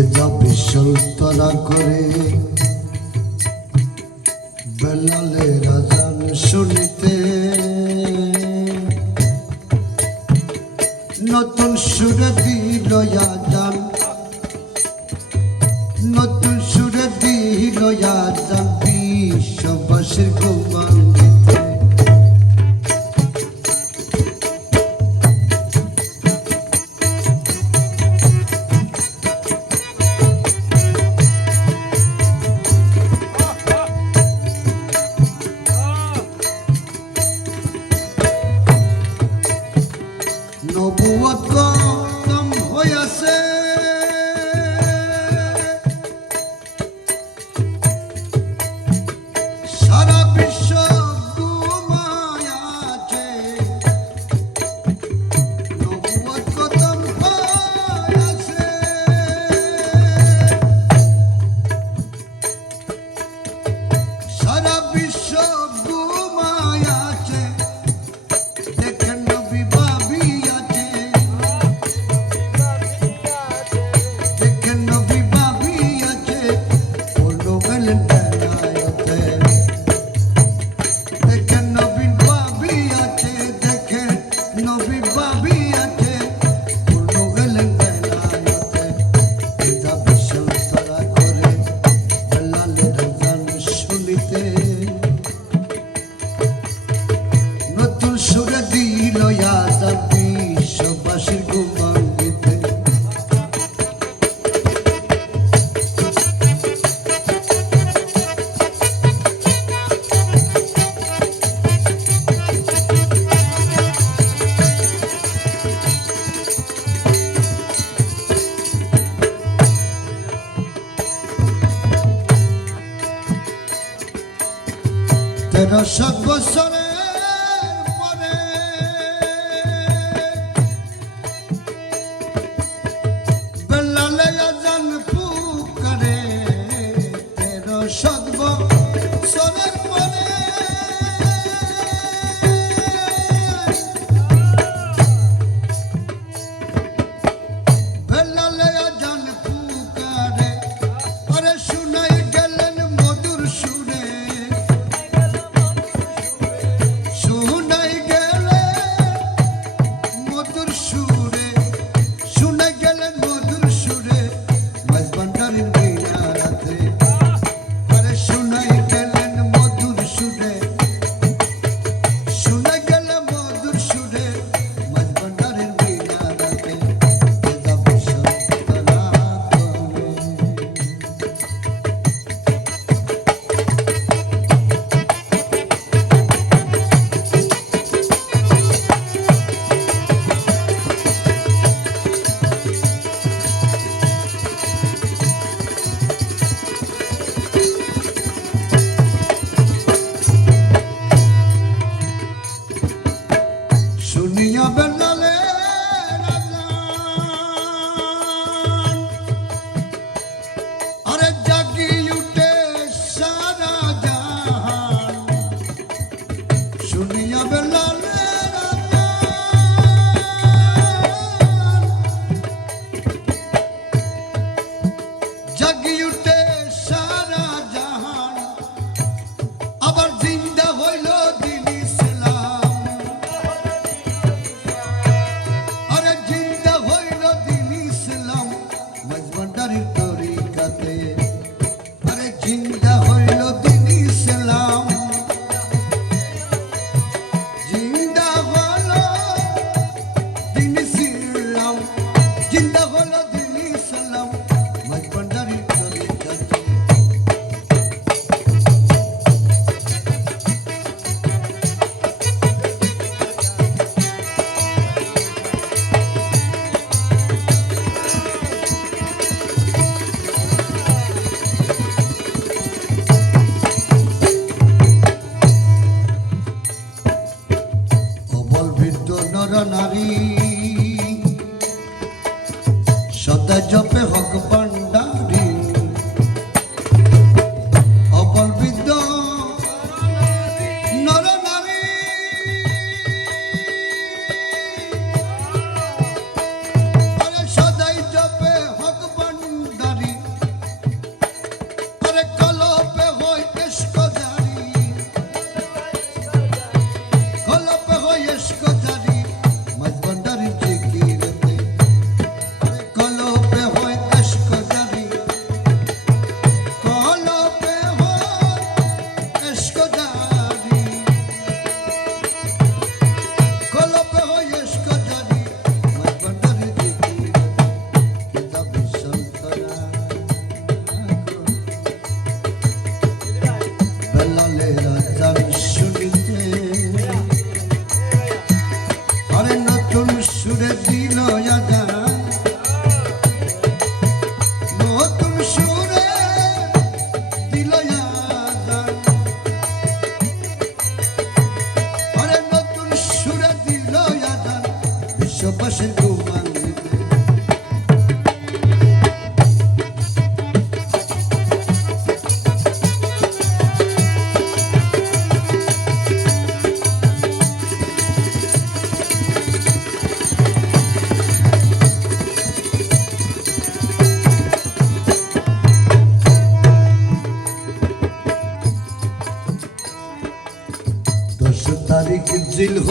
থেকে যাবে সন্তরা করে। বেলালে রাজান শুনিতে। নতুন সুরে দিল যান নতুন সুরে দিল যান বিশ্ববাসীর কবি সব বছরে நின்று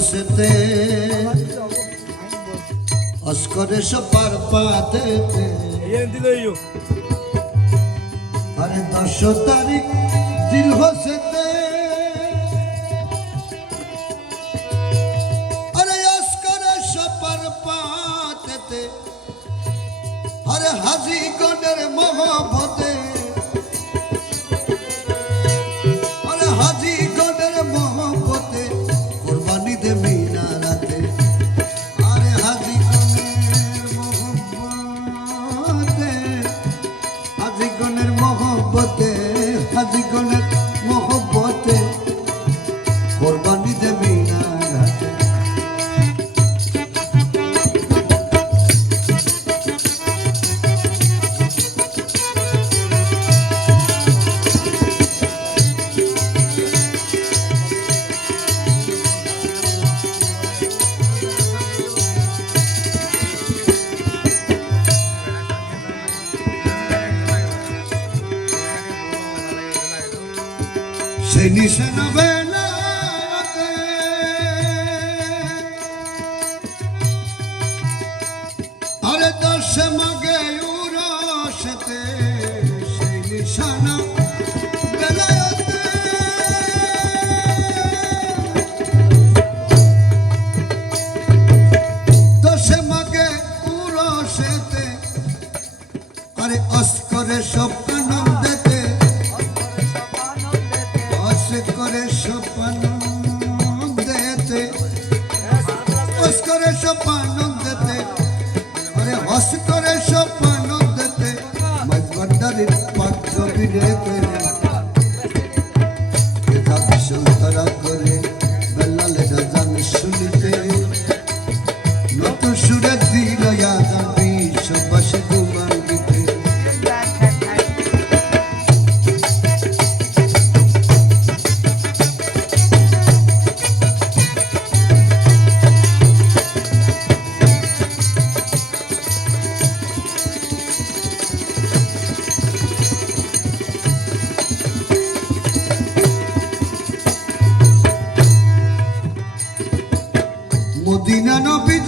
বসতে। অস্করে সপার পাতে আরে দশ তারিখ দিল হোসেতে আরে অস্করে সপার পাতে আরে হাজি গণের মহাভর Nishanabel. Ele é Dina no be